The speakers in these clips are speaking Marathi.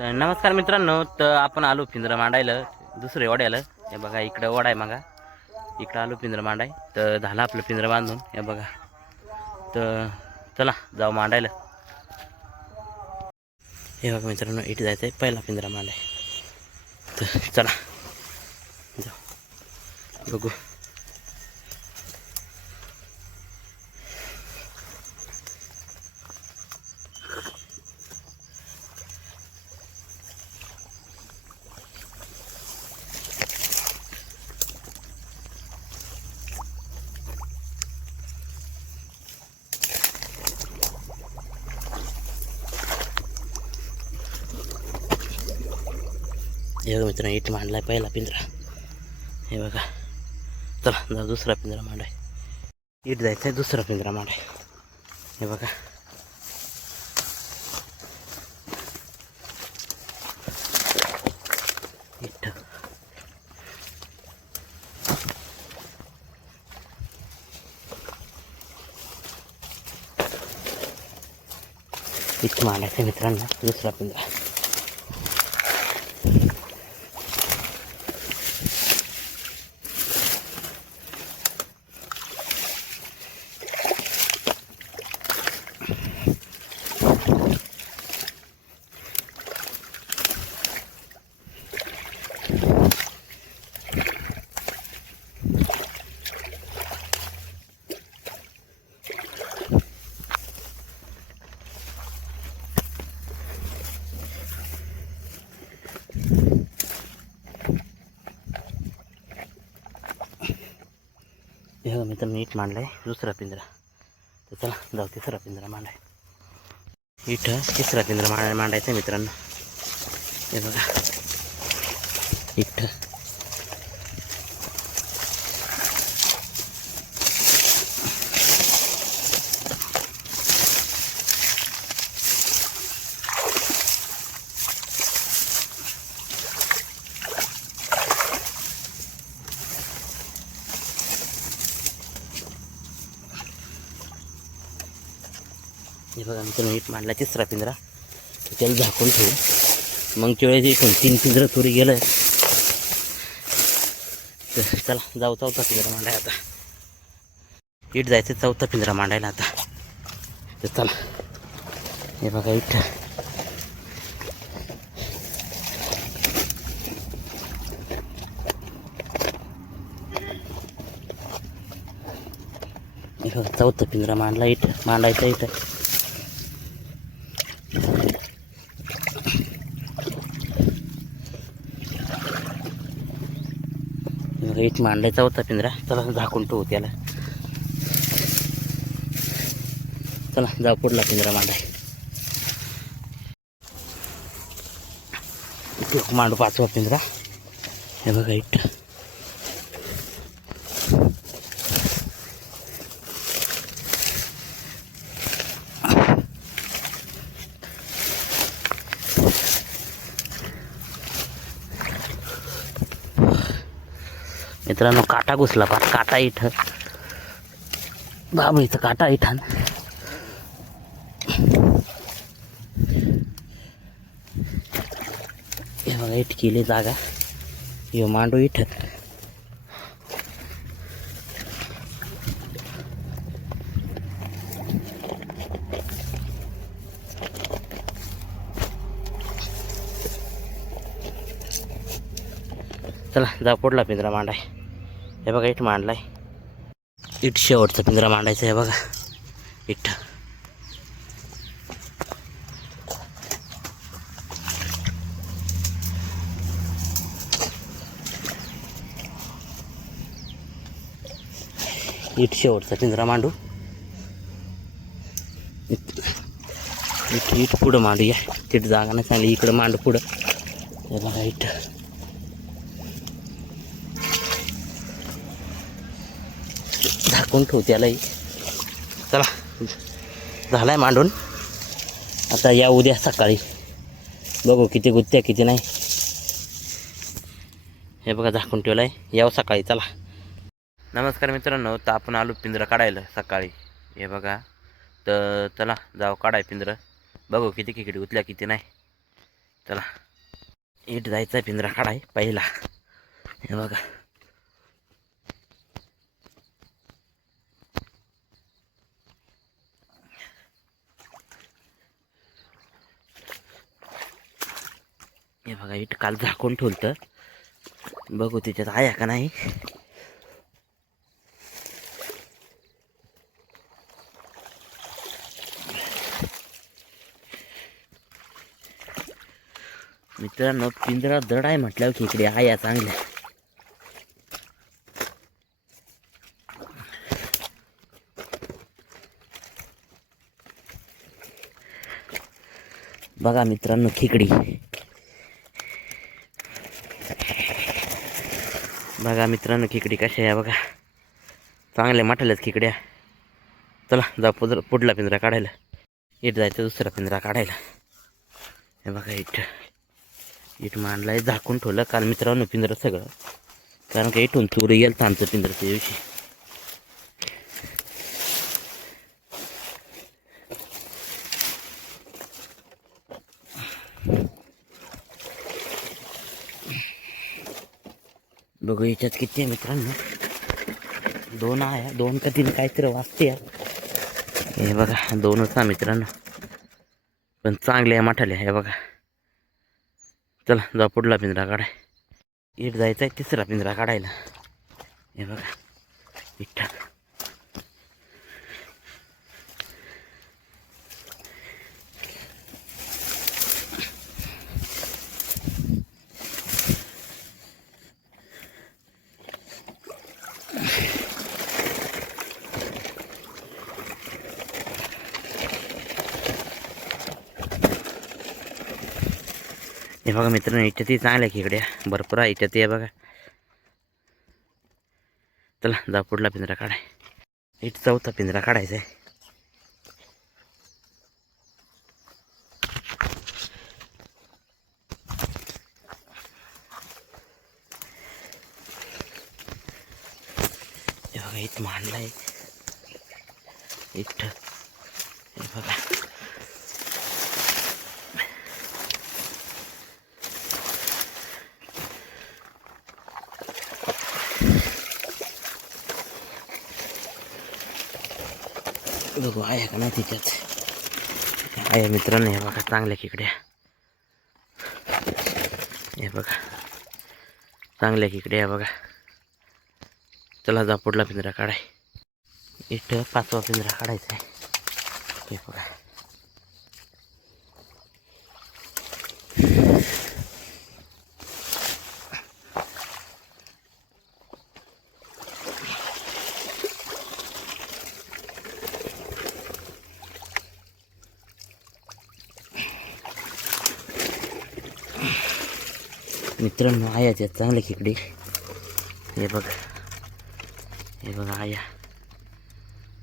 तर नमस्कार मित्रांनो तर आपण आलो पिंजरा मांडायला दुसरे ओढ्यालं हे बघा इकडं वडा आहे मागा. इकडं आलो पिंजरा मांडाय. तर झालं आपलं पिंजरा बांधून. हे बघा. तर चला जाऊ मांडायला. हे बघा मित्रांनो इथे जायचं आहे पहिला पिंजरा मांडाय. तर चला जाऊ. बघू. हे बघा मित्रांनो इट मांडलाय पहिला पिंजरा. हे बघा. चला जा दुसरा पिंजरा मांडाय. इट जायचं आहे दुसरा पिंजरा मांडाय. हे बघा. इथं. इथं मांडायचं मित्रांनो दुसरा पिंजरा. हे बघा मित्रांनो नीट मांडलाय दुसरा पिंजरा. तर चला जाऊ तिसरा पिंजरा मांडाय. इथं तिसरा पिंजरा मांडाय मांडायचा आहे मित्रांनो. हे बघा. इथं बघा मित्रांनो नीट मांडला तिसरा पिंजरा त्याला झाकून ठेवू मग वेळेस इथून तीन पिंजरं तुरी गेलं तर चला जाऊ चौथा पिंजरा मांडाय आता. इट जायचं चौथा पिंजरा मांडायला आता. तर चला. हे बघा इट. हे बघा चौथा पिंजरा मांडला इट. मांडायचा इथं एक मांडायचा होता पिंजरा. चला झाकून ठेवू त्याला. चला जाऊ पुढला पिंजरा मांडाय मांडू पाचवा पिंजरा. हे बघा इट मित्रांनो काटा घुसला पा काटा इथं. बाबा इथं काटा इठान हे बघा इट केली जागा. यो मांडू इठत चला जा पुढला पिंजरा मांडाय. हे बघा इट मांडलाय. इट शेवटचा पिंजरा मांडायचा आहे बघा. इट. इट शेवटचा पिंजरा मांडू. इट इट इट पुढं मांडूया. तिथं जागा नाही चांगली इकडं मांडू पुढं. हे बघा इट. झाकून ठेवू त्यालाही चला झालाय मांडून. आता या उद्या सकाळी. बघू किती गुत्त्या किती नाही. हे बघा झाकून ठेवलाय. यावं सकाळी चला. नमस्कार मित्रांनो तर आपण आलो पिंजरं काढायला सकाळी. हे बघा तर चला जाऊ काढाय पिंजरं. बघू किती किती गुतल्या किती नाही. चला. इट जायचा पिंजरा काढाय पहिला. हे बघा. हे बघा इट काल झाकून ठेवलं बघू त्याच्यात आहे का नाही. मित्रांनो पिंजरा दड आहे म्हटल्यावर खेकडे आया चांगल्या. बघा मित्रांनो खेकडी. बघा मित्रांनो खेकडी कशा आहे बघा. चांगल्या मोठ्याल्याच खेकड्या. चला जा पुद पुढला पिंजरा काढायला. इट जायचं दुसरा पिंजरा काढायला. हे बघा इट इट मांडलाय झाकून ठेवलं. काल मित्रांनो पिंजरं सगळं. कारण का इथून चोरी गेलं आमचं पिंजरं त्या दिवशी. बघू याच्यात किती आहे मित्रांनो? दोन आहे दोन का तीन काहीतरी वाजते हे बघा दोनच आहे मित्रांनो. पण चांगले आहे मोठाले हे बघा. चला जा पुढला पिंजरा काढाय. इट जायचा आहे तिसरा पिंजरा काढायला. हे बघा. इट्टा हे बघा मित्रांनो इच्छा चांगल्या खेकड्या भरपूर आहे इच्छा आहे बघा. चला जा पुढला पिंजरा काढाय. इट चौथा पिंजरा काढायचा आहे. हे बघा इथं मांडलाय इथं. हे बघा. बघू आहे का नाही तिच्यात? आहे मित्रांनो हे बघा चांगल्या खेकड्या. हे बघा चांगल्या खेकड्या बघा. चला जा पुढला पिंजरा काढाय. इथं पाचवा पिंजरा काढायचा आहे. हे बघा. मित्रांनो आया त्या चांगल्या खेकडे. हे बघा. हे बघा आया.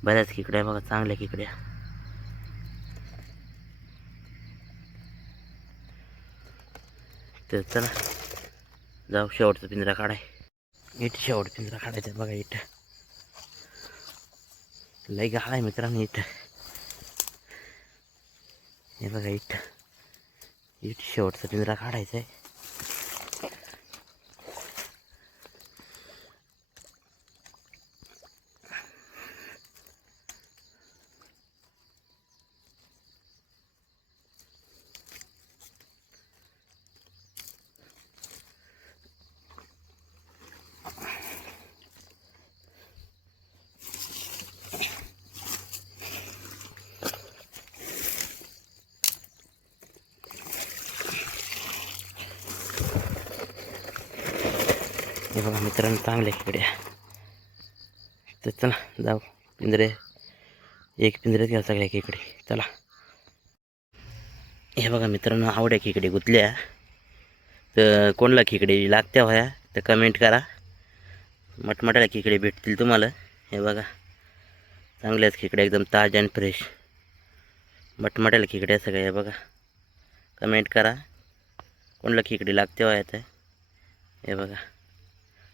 बऱ्याच खेकड्या बघा चांगल्या खेकड्या. तर चला जाऊ शेवटचा पिंजरा काढाय. इट शेवट पिंजरा काढायचा बघा इट. लय गाळ आहे मित्रांनो इथं हे बघा इट. इट शेवटचा पिंजरा काढायचा आहे हे बघा मित्रांनो चांगल्या खेकड्या तर चला जाऊ. पिंजरे एक पिंजऱ्यात घ्या सगळ्या खेकडे. चला. हे बघा मित्रांनो आवड्या खेकडे गुतल्या. तर कोणला खेकडे लागत्या व्हाया तर कमेंट करा. मटमटाल्या खेकडे भेटतील तुम्हाला. हे बघा चांगल्याच खेकड्या एकदम ताज्या आणि फ्रेश मटमटाला खेकड्या सगळ्या हे बघा. कमेंट करा. कोणला खेकडे लागते व्हाया तर. हे बघा.